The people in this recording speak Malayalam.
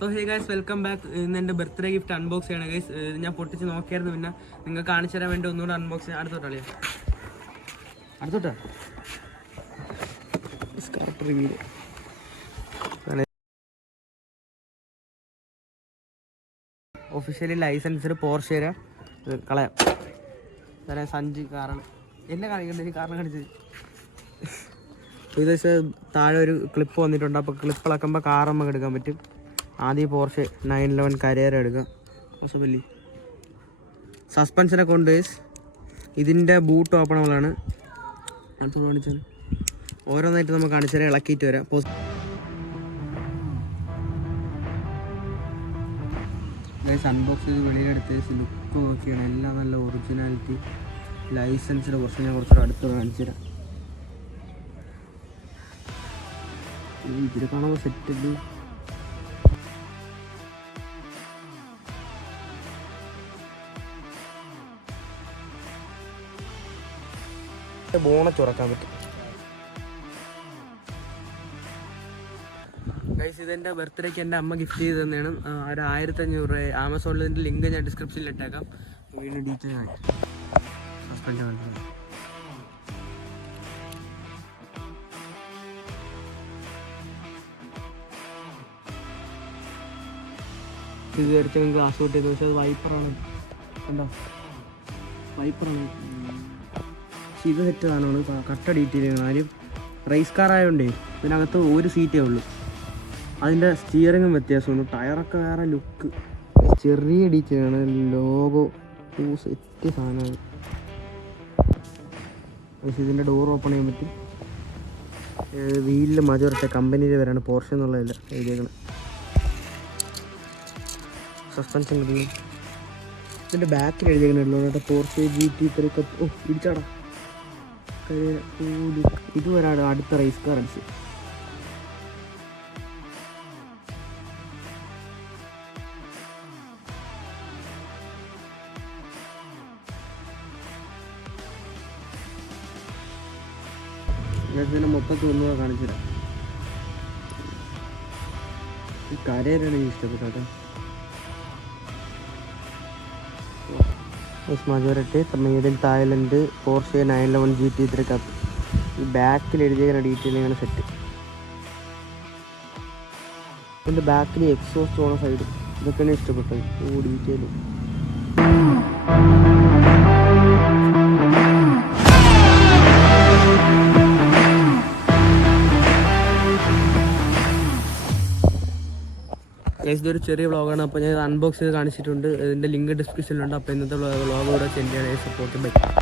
So hey guys, welcome back. ഇന്ന് എൻ്റെ ബർത്ത്ഡേ ഗിഫ്റ്റ് അൺബോക്സ് ചെയ്യണം ഗൈസ്. ഞാൻ പൊട്ടിച്ച് നോക്കിയായിരുന്നു, പിന്നെ നിങ്ങൾ കാണിച്ചു തരാൻ വേണ്ടി ഒന്നുകൂടെ അൺബോക്സ് ചെയ്യാം. അടുത്തോട്ടാളിയാ അടുത്തോട്ടാ ഒഫീഷ്യലി ലൈസൻസ്ഡ് പോർഷേര കളയാം. വേറെ സഞ്ചി കാരണം എന്നെ കാണിക്കണ്ട, എനിക്ക് കാരണം കാണിച്ചത് ഇത് താഴെ ഒരു ക്ലിപ്പ് വന്നിട്ടുണ്ട്. അപ്പോൾ ക്ലിപ്പ് ഇളക്കുമ്പോൾ കാർ നമുക്ക് എടുക്കാൻ പറ്റും. ആദ്യം പോർഷെ 911 കരയർ എടുക്കാം. പോസിബിലി സസ്പെൻഷനൊക്കെ ഉണ്ട്. ഇതിൻ്റെ ബൂട്ട് ഓപ്പണബിളാണ്. അടുത്തോളം കാണിച്ചാൽ ഓരോന്നായിട്ട് നമുക്ക് കാണിച്ചാൽ ഇളക്കിയിട്ട് വരാം. അൺബോക്സ് ചെയ്ത് വെളിയിലെടുത്ത് ലുക്ക് നോക്കിയാണ്. എല്ലാം നല്ല ഒറിജിനാലിറ്റി ലൈസൻസിൻ്റെ കുറച്ച് ഞാൻ കുറച്ചുകൂടെ അടുത്ത് കാണിച്ചു തരാം. ഇതിൽ കാണുമ്പോൾ സെറ്റ് ബോണറ്റ് തുറക്കാൻ പറ്റും. ഗൈസ്, ഇതെൻ്റെ ബർത്ത്ഡേക്ക് എൻ്റെ അമ്മ ഗിഫ്റ്റ് ചെയ്ത് തന്നെയാണ്. ഒരു 1500 രൂപ. ആമസോണിൽ ഇതിൻ്റെ ലിങ്ക് ഞാൻ ഡിസ്ക്രിപ്ഷനിൽ ഇട്ടേക്കാം. വീണ്ടും ഡീറ്റെയിൽ ആയി സസ്പെൻഷൻ കാണിക്കുന്നത്. ഇത് വരച്ച ഗ്ലാസ് പൊട്ടിയത്, പക്ഷെ അത് വൈപ്പറാണ്. കണ്ടോ, വൈപ്പറാണ്. പക്ഷെ ഇത് സെറ്റ് സാധനമാണ്. കട്ട ഡീറ്റെയിൽ. ആരും റേസ് കാർ ആയതുകൊണ്ടേ ഇതിനകത്ത് ഒരു സീറ്റേ ഉള്ളൂ. അതിൻ്റെ സ്റ്റിയറിങ്ങും വ്യത്യാസമുണ്ട്. ടയറൊക്കെ വേറെ ലുക്ക്. ചെറിയ ഡീറ്റെയിലാണ്. ലോഗോ സെറ്റ് സാധനമാണ്. പക്ഷേ ഇതിൻ്റെ ഡോർ ഓപ്പൺ ചെയ്യാൻ പറ്റും. വീലിൽ മജോറിറ്റി കമ്പനിയിൽ വരാണ്, പോർഷൻ എന്നുള്ളതല്ല എഴുതിയേക്കണം. സസ്പെൻഷൻ കിട്ടുന്നു. ഇതിൻ്റെ ബാക്കിൽ എഴുതിയേക്കണല്ലോ പോർഷെ GT3 ഇടിച്ചാടാ. ഇതുവരാണ് അടുത്ത റേസ് കാർ അടിച്ച്. ഇതിനെ മൊത്തത്തിൽ ഒന്നുകൂടെ കാണിച്ചു തരാം. ഈ കരയിലാണ് എനിക്ക് ഇഷ്ടപ്പെട്ടത്. Majority made in Thailand Porsche 911 GT3 cup. ഈ ബാക്കിൽ എഴുതിയ ഡീറ്റെയിലിങ്ങാണ് സെറ്റ്. ഇതിൻ്റെ ബാക്കിൽ എക്സോസ്റ്റ് പോണ സൈഡ് ഇതൊക്കെയാണ് ഇഷ്ടപ്പെട്ടത്. ഡീറ്റെയിൽ ഇതൊരു ചെറിയ വ്ളോഗാണ്. അപ്പോൾ ഞാൻ അൺബോക്സ് ചെയ്ത് കാണിച്ചിട്ടുണ്ട്. ഇതിൻ്റെ ലിങ്ക് ഡിസ്ക്രിപ്ഷനിലുണ്ട്. അപ്പോൾ ഇന്നത്തെ വ്ളോഗ് കൂടെ സെൻഡ് ചെയ്യാനായി സപ്പോർട്ട് ബൈ.